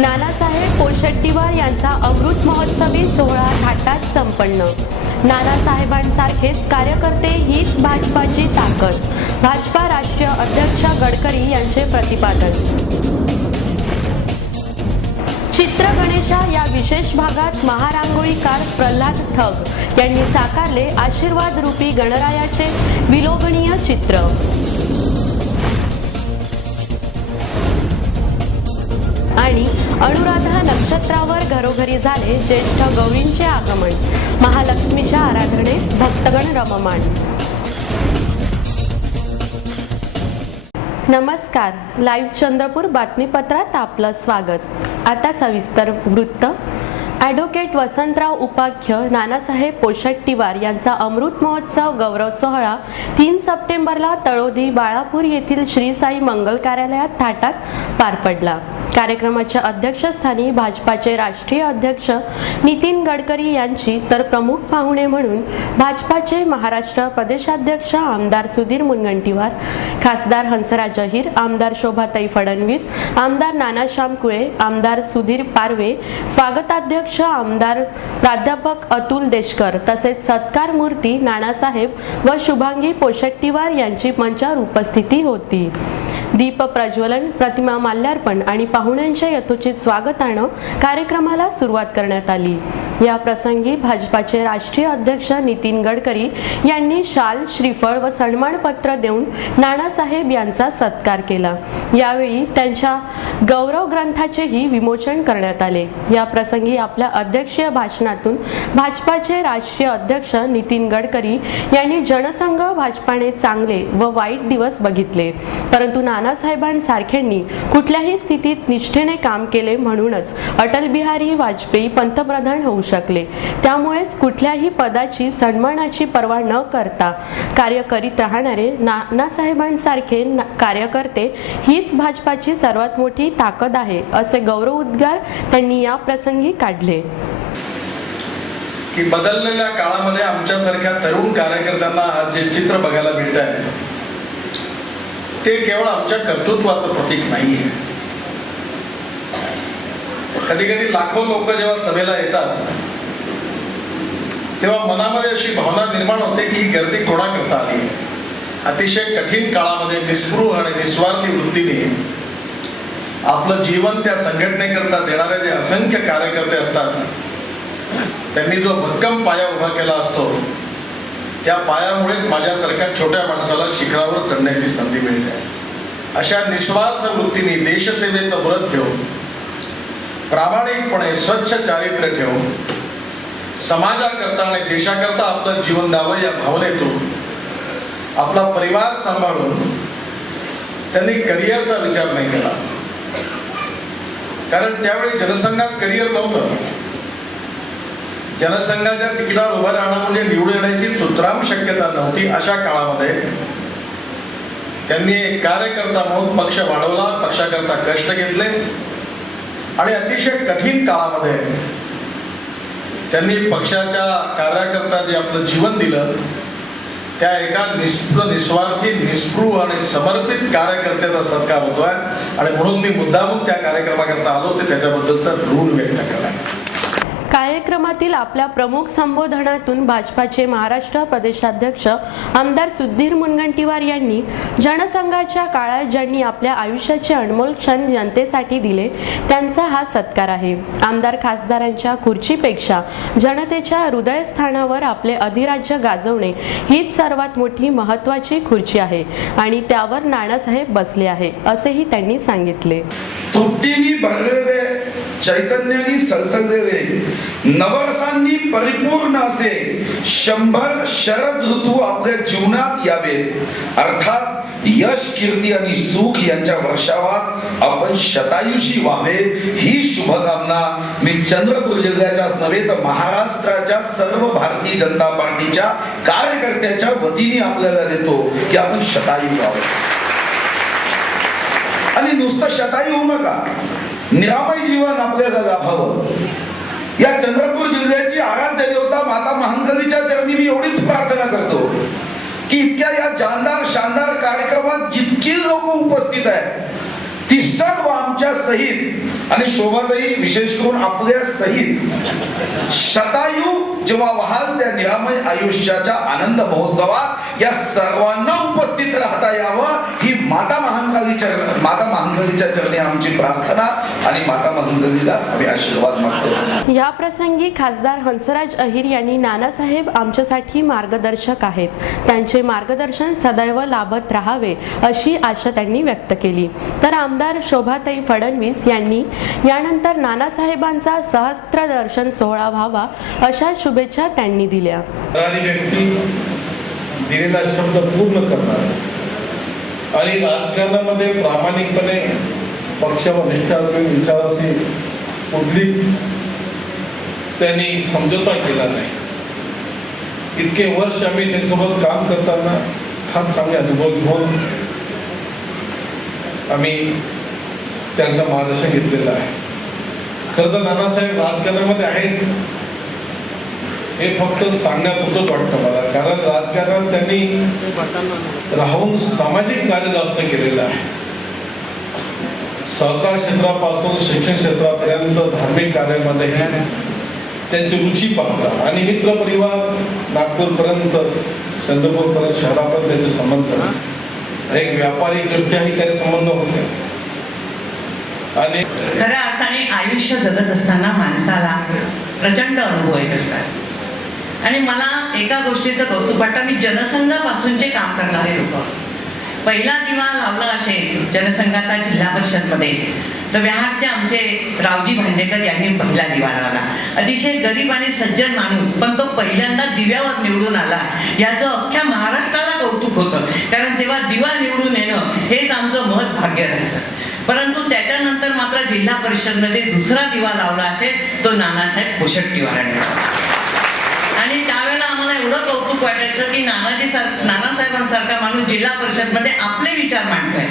नानासाहेब पोशेट्टीवार यांचा अमृत महोत्सवी सोहळा थाटात संपन्न। नानासाहेबांसारखेच कार्यकर्ते हीच भाजपाची ताकद, भाजपा राष्ट्रीय अध्यक्ष गडकरी यांचे प्रतिपादन। चित्र गणेशा या विशेष भागात महारांगोळीकार प्रल्हाद ठग यांनी साकारले आशीर्वाद रूपी गणरायाचे विलोभनीय चित्र। आणि अनुराधा नक्षत्रावर घरोघरी झाले ज्येष्ठ गौरींचे आगमन, महालक्ष्मीच्या आराधनेत भक्तगण रममाण। नमस्कार, लाईव्ह चंद्रपूर बातमीपत्रात आपलं स्वागत। आता सविस्तर वृत्त। ॲडव्होकेट वसंतराव उपाख्य नानासाहेब पोशेट्टीवार यांचा अमृत महोत्सव गौरव सोहळा 3 सप्टेंबरला तळोदी बाळापूर येथील श्री साई मंगल कार्यालयात थाटात पार पडला। कार्यक्रमाच्या अध्यक्षस्थानी भाजपाचे राष्ट्रीय अध्यक्ष नितीन गडकरी यांची तर प्रमुख पाहुणे म्हणून भाजपाचे महाराष्ट्र प्रदेशाध्यक्ष आमदार सुधीर मुनगंटीवार, खासदार हंसराज अहिर, आमदार शोभाताई फडणवीस, आमदार नानाश्याम कुळे, आमदार सुधीर पारवे, स्वागताध्यक्ष आमदार प्राध्यापक अतुल देशकर तसेच सत्कार मूर्ती नानासाहेब व शुभांगी पोशेट्टीवार यांची मंचावर उपस्थिती होती। दीप प्रज्वलन, प्रतिमा माल्यार्पण आणि पाहुण्यांच्या यथोचित स्वागतानं कार्यक्रमाला सुरुवात करण्यात आली। या प्रसंगी भाजपाचे राष्ट्रीय अध्यक्ष नितीन गडकरी यांनी शाल, श्रीफळ व सन्मानपत्र देऊन नानासाहेब यांचा सत्कार केला। यावेळी त्यांच्या गौरव ग्रंथाचेही विमोचन करण्यात आले। या प्रसंगी आपल्या अध्यक्षीय भाषणातून भाजपाचे राष्ट्रीय अध्यक्ष नितीन गडकरी यांनी जनसंघ भाजपाने चांगले व वाईट दिवस बघितले, परंतु नानासाहेबांसारख्यांनी कुठल्याही स्थितीत निष्ठेने काम केले म्हणूनच अटल बिहारी वाजपेयी पंतप्रधान होऊ शकले। त्यामुळेच कुठल्याही पदाची, सन्मानाची पर्वा न करता कार्य करीत राहणारे नानासाहेबांसारखे कार्यकर्ते हीच भाजपाची सर्वात मोठी ताकद आहे, असे गौरव उद्गार त्यांनी या प्रसंगी काढले। की बदललेल्या काळामध्ये आमच्यासारख्या तरुण कार्यकर्त्यांना आज जे चित्र बघायला मिळत आहे ते केवळ आमच्या कर्तृत्वाचं प्रतीक नाहीये। कधी कधी लाखो लोक जेव्हा सभेला येतात तेव्हा मनामध्ये अशी भावना निर्माण होते की ही गर्दी कोणाकरता आली। अतिशय कठीण काळामध्ये निस्पृह आणि निस्वार्थी वृत्तीने आपलं जीवन त्या संघटनेकरता देणारे जे असंख्य कार्यकर्ते असतात त्यांनी जो भक्कम पाया उभा केला असतो त्या पायामुळेच माझ्यासारख्या छोट्या माणसाला शिखरावर चढण्याची संधी मिळते। अशा निस्वार्थ वृत्तीने देशसेवेचं व्रत घेऊन, प्रामाणिकपणे स्वच्छ चारित्र्य ठेवून, समाजाकरता आणि देशाकरता आपलं जीवन द्यावं या भावनेतून आपला परिवार सांभाळून त्यांनी करिअरचा विचार नाही केला, कारण त्यावेळी जनसंघात करिअर नव्हतं। जनसंघाच्या तिकिटावर उभं राहणं म्हणजे निवडून येण्याची सुतराम शक्यता नव्हती। अशा काळामध्ये त्यांनी एक कार्यकर्ता म्हणून पक्ष वाढवला, पक्षाकरता कष्ट घेतले आणि अतिशय कठीण काळामध्ये त्यांनी पक्षाच्या कार्याकरता जे आपलं जीवन दिलं त्या एका निस्वार्थी, निस्पृह आणि समर्पित कार्यकर्त्याचा सत्कार होतोय आणि म्हणून मी मुद्दामून त्या कार्यक्रमाकरता आलो ते त्याच्याबद्दलचा ऋण व्यक्त केला। कार्यक्रमातील आपल्या प्रमुख संबोधनातून भाजपाचे महाराष्ट्र प्रदेशाध्यक्ष आमदार सुधीर मुनगंटीवार यांनी जनसंघाच्या काळात ज्यांनी आपल्या आयुष्याचे अनमोल क्षण जनतेसाठी दिले त्यांचा हा सत्कार आहे। आमदार खासदारांच्या खुर्चीपेक्षा जनतेच्या हृदयस्थानावर आपले अधिराज्य गाजवणे हीच सर्वात मोठी महत्त्वाची खुर्ची आहे आणि त्यावर नानासाहेब बसले आहे, असेही त्यांनी सांगितले। तृप्तीने भरलेले, चैतन्याने सळसळलेले, नवरसांनी परिपूर्ण असे 100 शरद ऋतू आपल्या जीवनात यावेत। अर्थात यश, कीर्ती आणि सुख यांच्या वर्षावात आपण शतायुषी व्हावे ही शुभकामना मी चंद्रपूर जिल्ह्याच्याच नव्हे तर महाराष्ट्राच्या सर्व भारतीय जनता पार्टीच्या कार्यकर्त्याच्या वतीने आपल्याला देतो की आपण शतायू व्हावे। आणि नुसतं शतायू होऊ नका, निरामय जीवन आपल्याला लाभावं। या चंद्रपूर जिल्ह्याची आराध्य देवता माता महांकालीच्या चरणी मी एवढीच प्रार्थना करतो की इतक्या या जानदार शानदार कार्यक्रमात जितकी लोक उपस्थित आहेत ती सर्व आमच्या सहित आणि शोभाताई विशेष करून आपल्या सहित शतायू जेव्हा व्हाल त्या निरामय आयुष्याच्या आनंद महोत्सवात या सर्वांना उपस्थित राहता यावं ही माता महांकाळीच्या चरणी आमची प्रार्थना आणि माता महांकाळीला आम्ही आशीर्वाद मागतो. या प्रसंगी खासदार हंसराज अहिर यांनी नानासाहेब आमच्यासाठी मार्गदर्शक आहेत, त्यांचे मार्गदर्शन सदैव लाभत राहावे अशी आशा त्यांनी व्यक्त केली. तर आमदार शोभाताई फडणवीस यांनी यानंतर नानासाहेबांचा सहस्त्र दर्शन सोहळा व्हावा अशा शुभेच्छा त्यांनी दिल्या. व्यक्ती दिलेला शब्द पूर्ण करणार आणि राजकारणामध्ये प्रामाणिकपणे पक्षावर निष्ठा विचाराशी कुठली त्यांनी समझोता केला नाही. इतके वर्ष आम्ही त्यासोबत काम करताना फार चांगले अनुभव घेऊन आम्ही त्यांचं मार्गदर्शन घेतलेलं आहे. खरं तर नानासाहेब राजकारणामध्ये आहेत हे फक्त सांगण्यापुरतंच वाटतं मला, कारण राजकारणात त्यांनी राहून सामाजिक कार्य जास्त केलेलं आहे. सहकार क्षेत्रापासून शिक्षण क्षेत्रापर्यंत धार्मिक कार्यामध्ये त्यांची रुची पाहता आणि मित्र परिवार नागपूरपर्यंत चंद्रपूरपर्यंत शहरापर्यंत त्यांचे संबंध एक व्यापारिक दृष्ट्याही काही संबंध होते. आणि खऱ्या अर्थाने आयुष्य जगत असताना माणसाला प्रचंड अनुभव येत असतात आणि मला एका गोष्टीचं कौतुक वाटतं, मी जनसंघापासूनचे काम करणारे लोक. पहिला दिवा लावला असेल जनसंघाचा जिल्हा परिषदमध्ये तर व्याहाटचे आमचे रावजी भांडेकर यांनी पहिला दिवा लावला. अतिशय गरीब आणि सज्जन माणूस, पण तो पहिल्यांदा दिव्यावर निवडून आला याचं अख्ख्या महाराष्ट्राला कौतुक होतं, कारण तेव्हा दिवा निवडून येणं हेच आमचं महत् भाग्य राहायचं. परंतु त्याच्यानंतर मात्र जिल्हा परिषदमध्ये दुसरा दिवा लावला असेल तो नानासाहेब पोषटटीवारांनी. आणि त्यावेळेला आम्हाला एवढं कौतुक वाटायचं की नानासाहेबांसारखा माणूस जिल्हा परिषदमध्ये आपले विचार मांडतोय.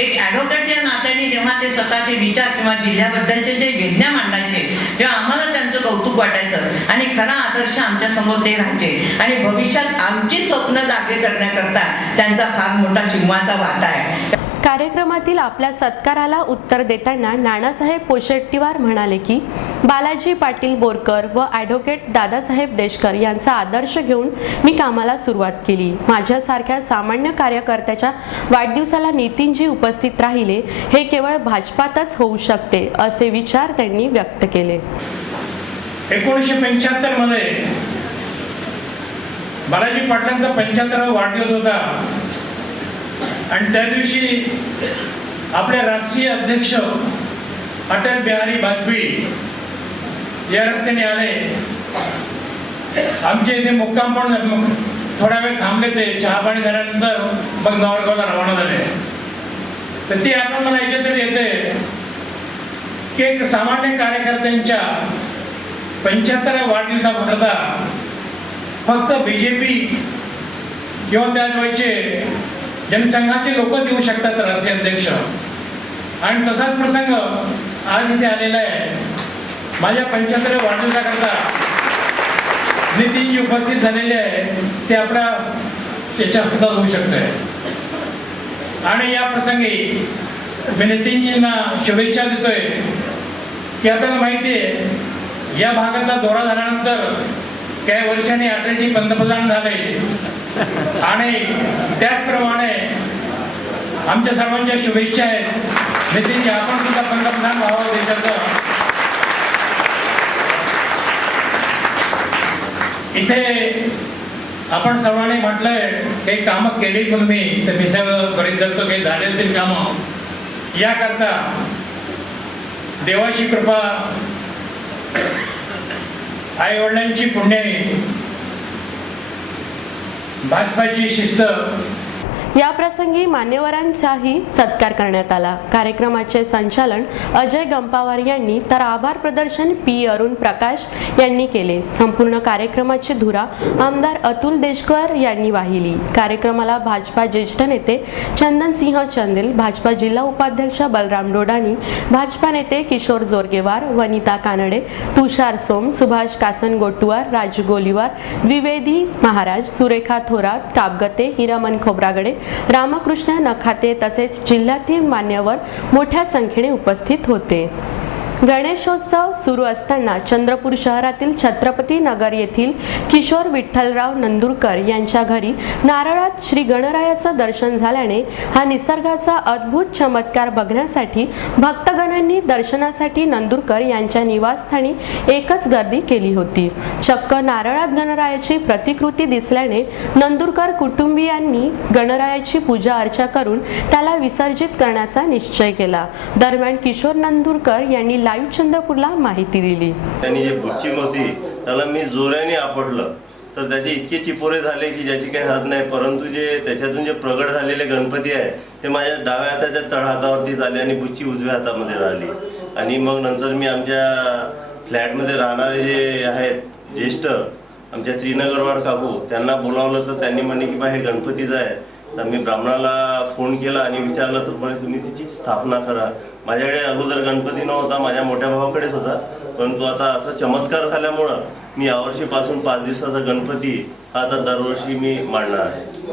एक ॲडव्होकेट या नात्याने जेव्हा ते स्वतःचे विचार किंवा जिल्ह्याबद्दलचे जे वेदना मांडायचे तेव्हा आम्हाला त्यांचं कौतुक वाटायचं आणि खरा आदर्श आमच्या समोर ते राहायचे आणि भविष्यात आमची स्वप्न जागे करण्याकरता त्यांचा फार मोठा शिवमाचा वाटा आहे. कार्यक्रमातील आपल्या सत्काराला उत्तर देताना नानासाहेब पोषटटीवार म्हणाले की बालाजी पाटील बोरकर व ॲडव्होकेट दादासाहेब देशकर यांचा आदर्श घेऊन मी कामाला सुरुवात केली. माझ्यासारख्या सामान्य कार्यकर्त्याच्या वाढदिवसाला नितीनजी उपस्थित राहिले हे केवळ भाजपातच होऊ शकते असे विचार त्यांनी व्यक्त केले. 1975 मध्ये बालाजी पाटलांचा 75वा वाढदिवस होता आणि त्या दिवशी आपले राष्ट्रीय अध्यक्ष अटल बिहारी वाजपेयी या रस्त्याने आले. आमच्या इथे मुक्काम पण थोडा वेळ थांबले, ते चहा पाणी झाल्यानंतर मग नवरगावला रवाना झाले. तर ती आपण मला याच्यासाठी येते की एक सामान्य कार्यकर्त्यांच्या 75व्या वाढदिवसाकरता फक्त बीजेपी किंवा त्यावेळचे जनसंघाचे लोकच येऊ शकतात राष्ट्रीय अध्यक्ष. आणि तसाच प्रसंग आज इथे आलेला आहे. माझ्या 75व्या वाढदिवसाकरता नितीनजी उपस्थित झालेले आहे, ते आपल्या त्याच्या हातात होऊ शकतंय. आणि या प्रसंगी मी नितीनजींना शुभेच्छा देतोय की आपल्याला माहिती आहे या भागातला दौरा झाल्यानंतर काही वर्षांनी अटलजी पंतप्रधान झाले आणि त्याचप्रमाणे आमच्या सर्वांच्या शुभेच्छा आहेत. नितीनजी आपण सुद्धा पंतप्रधान व्हावं देशाचं. इथे आपण सर्वांनी म्हटलंय काही कामं केली म्हणून मी तर मी सगळं बरेच जर काही झाले असतील कामं, याकरता देवाची कृपा, आई वडिलांची पुण्याई, भाजपाची शिस्त. या प्रसंगी मान्यवरांचाही सत्कार करण्यात आला. कार्यक्रमाचे संचालन अजय गंपावार यांनी तर आभार प्रदर्शन पी अरुण प्रकाश यांनी केले. संपूर्ण कार्यक्रमाची धुरा आमदार अतुल देशकर यांनी वाहिली. कार्यक्रमाला भाजपा ज्येष्ठ नेते चंदनसिंह चंदेल, भाजपा जिल्हा उपाध्यक्ष बलराम डोडाणी, भाजपा नेते किशोर जोरगेवार, वनिता कानडे, तुषार सोम, सुभाष कासनगोटुवार, राजू गोलीवार, द्विवेदी महाराज, सुरेखा थोरात, काबगते, हिरामन खोब्रागडे, रामकृष्ण नखाते तसेच जिल्ह्यातील मान्यवर मोठ्या संख्येने उपस्थित होते. गणेशोत्सव सुरू असताना चंद्रपूर शहरातील छत्रपती नगर येथील किशोर विठ्ठलराव नंदुरकर यांच्या घरी नारळात श्री गणरायाचं दर्शन झाल्याने हा निसर्गाचा अद्भुत चमत्कार बघण्यासाठी भक्तगणांनी दर्शनासाठी नंदुरकर यांच्या निवासस्थानी एकच गर्दी केली होती. चक्क नारळात गणरायाची प्रतिकृती दिसल्याने नंदुरकर कुटुंबियांनी गणरायाची पूजा अर्चा करून त्याला विसर्जित करण्याचा निश्चय केला. दरम्यान किशोर नंदुरकर यांनी लाईव्ह चंद्रपूरला माहिती दिली. त्यांनी जे बुच्ची होती त्याला मी जोराने आपटलं तर त्याचे इतके चिपोरे झाले की ज्याची काही हद नाही. परंतु जे त्याच्यातून जे प्रगट झालेले गणपती आहे ते माझ्या डाव्या हाताच्या तळहातावरती झाले आणि बुच्ची उजव्या हातामध्ये राहिली. आणि मग नंतर मी आमच्या फ्लॅटमध्ये राहणारे जे आहेत ज्येष्ठ आमच्या श्रीनगरवर काकू त्यांना बोलावलं तर त्यांनी म्हणे की बा हे गणपतीचं आहे. तर मी ब्राह्मणाला फोन केला आणि विचारलं तर म्हणे तुम्ही तिची स्थापना करा. माझ्याकडे अगोदर गणपती नव्हता, माझ्या मोठ्या भावाकडेच होता. परंतु आता असं चमत्कार झाल्यामुळं मी यावर्षीपासून 5 दिवसाचा गणपती हा आता दरवर्षी मी मांडणार आहे.